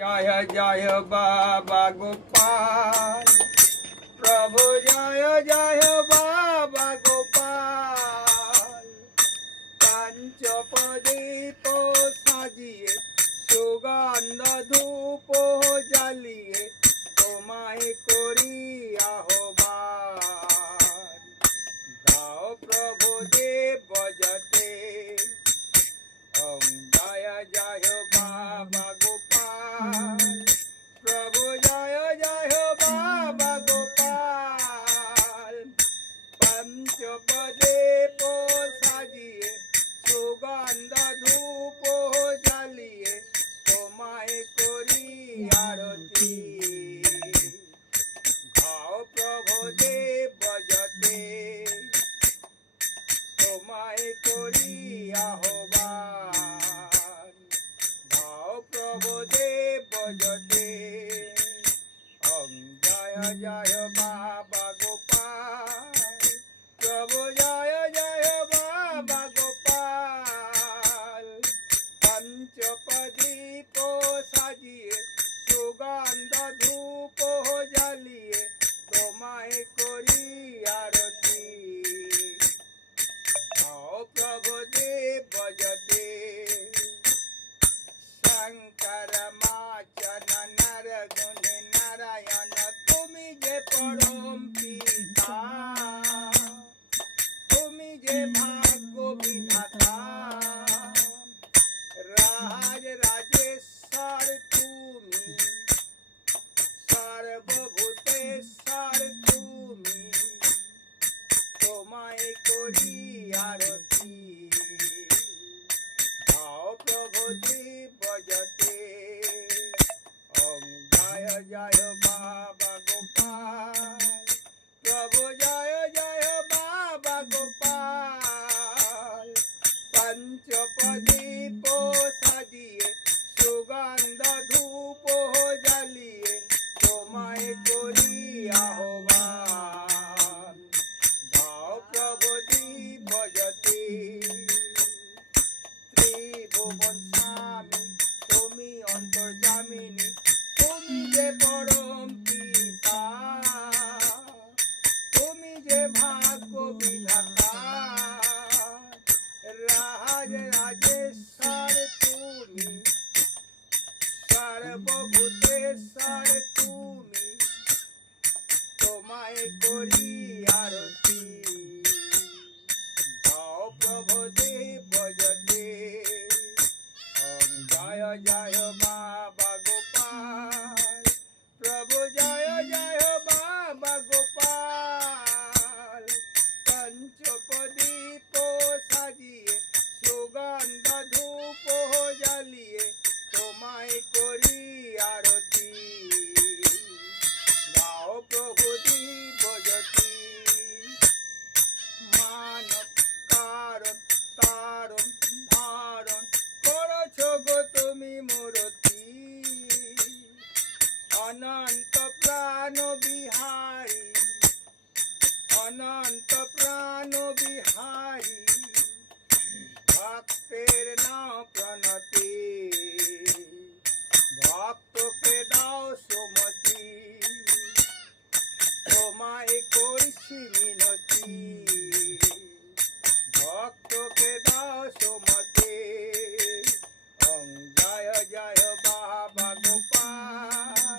জয় জয় বাবা গোপাল, প্রভু জয় জয় বাবা গোপাল। পঞ্চপ্রদীপ সাজিয়ে সুগন্ধ ধূপ জ্বালিয়ে তোমায় করি আহ্বান। দাও প্রভু দেব বজতে ওম জয় জয় বাবা গোপাল, প্রভু জয় জয় বাবা গোপাল। পঞ্চপ্রদীপ সাজিয়ে সুগন্ধ ধূপ জ্বালিয়ে তোমায় করি আরতি। গাও প্রভু দেব বজতে তোমায় করি আহ্বান। গাও প্রভু দেব বজতে ওম জয় জয় বাবা গোপাল, প্রভু জয় জয় বাবা গোপাল। পঞ্চপ্রদীপ সাজিয়ে সুগন্ধ ধূপ জ্বালিয়ে তোমায় করি আরতি। গাও প্রভু দেব বজতে শঙ্কর মাচন নর গুণ নারায়ণ তুমি যে পরম পিতা, তুমি যে ভাগ্য বিধাতা। রাজ রাজেশ্বর তুমি, সর্বভূতেশ্বর তুমি, তোমায় করি আরতি। গাও প্রভু দেব বজতে ওম জয় জয় বাবা গোপাল, প্রভু জয় জয় বাবা গোপাল। পঞ্চপ্রদীপ সাজিয়ে সুগন্ধ ধূপ জ্বালিয়ে তোমায় করি আহ্বান। গাও প্রভু দেব বজতে ত্রিভুবন স্বামী তুমি অন্তর্যামিনী, তুমি যে পরম পিতা, তুমি যে ভাগ্য বিধাতা। রাজ রাজেশ্বর তুমি, সর্বভূতেশ্বর তুমি, তোমায় করি আরতি। গাও প্রভু দেব বজতে ওম জয় জয় বাবা গোপাল, প্রভু জয় জয় বাবা গোপাল। পঞ্চপ্রদীপ সাজিয়ে সুগন্ধ ধূপ জ্বালিয়ে তোমায় করি আরতি। গাও প্রভু দেব বজতে মানব কারণ তারণ ধারণ করছ গো তুমি মূরতি। অনন্ত প্রাণ বিহারী, অনন্ত প্রাণ